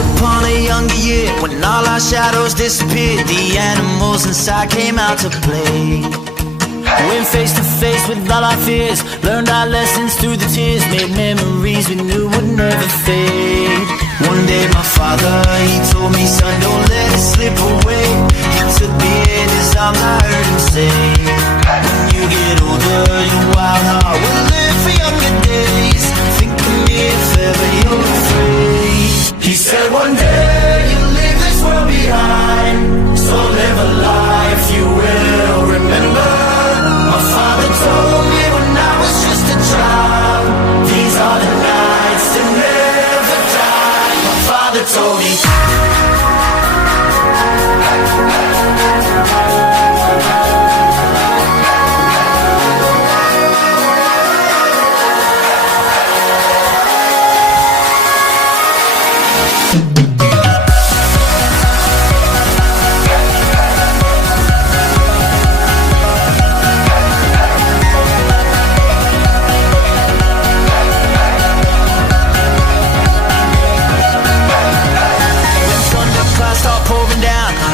upon a younger year, when all our shadows disappeared, the animals inside came out to play. Went face to face with all our fears, learned our lessons through the tears, made memories we knew would never fade. One day my father, he told me, son, don't let it slip away. He took me in his arms, I heard him say, when you get older, your wild heart will live for younger days. Think of me if ever you're afraid. He said one day you'll leave this world behind, so live a life you will remember. My father told me when I was just a child, these are the nights that never die. My father told me.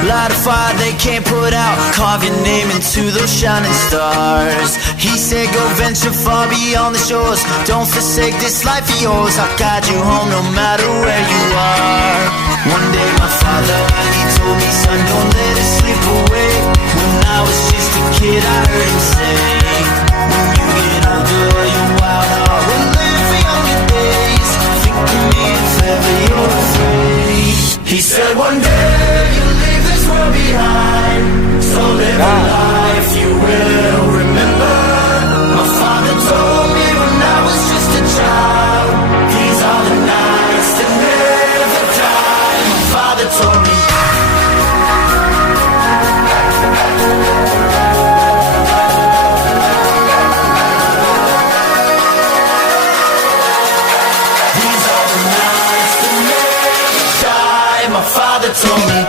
Light a fire they can't put out, carve your name into those shining stars. He said go venture far beyond the shores, don't forsake this life of yours. I'll guide you home no matter where you are. One day my father, he told me, son, don't let it slip away. When I was just a kid I heard him say, when you get older your wild heart will live for younger days. Think of me if ever you're afraid. He said one day you'll leave this world behind, so live a life you will remember. My father told me when I was just a child, these are the nights that never die. My father told me. These are the nights that never die. My father told me.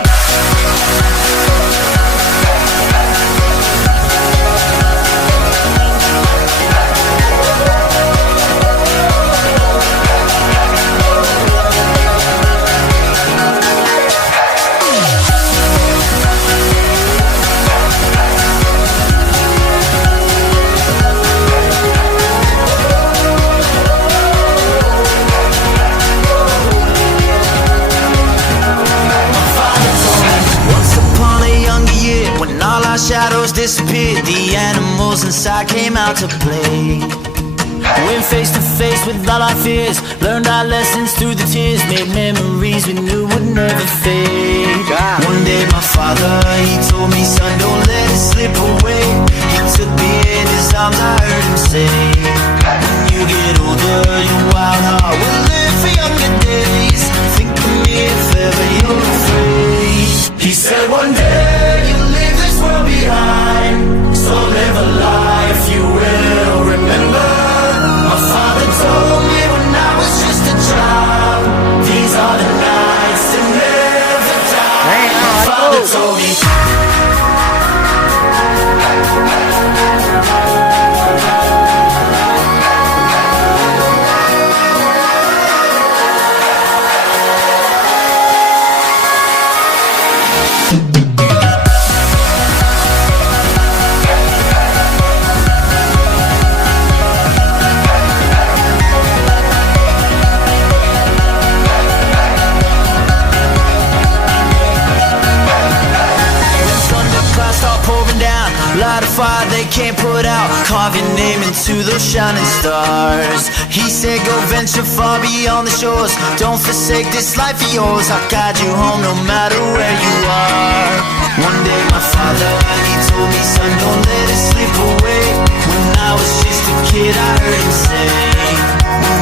Shadows disappeared, the animals inside came out to play. Went face to face with all our fears, learned our lessons through the tears, made memories we knew would never fade. One day my father, he told me, son, don't let it slip away. He took me in his arms, I heard him say, when you get older your wild heart will live for younger days. Think of me if ever you're afraid. He said one day you'll leave this world behind, so live a life you will remember. My father told me when I was just a child, these are the nights that never die. My father told me. Light a fire they can't put out, carve your name into those shining stars. He said go venture far beyond the shores, don't forsake this life of yours. I'll guide you home no matter where you are. One day my father, he told me, son, don't let it slip away. When I was just a kid I heard him say, when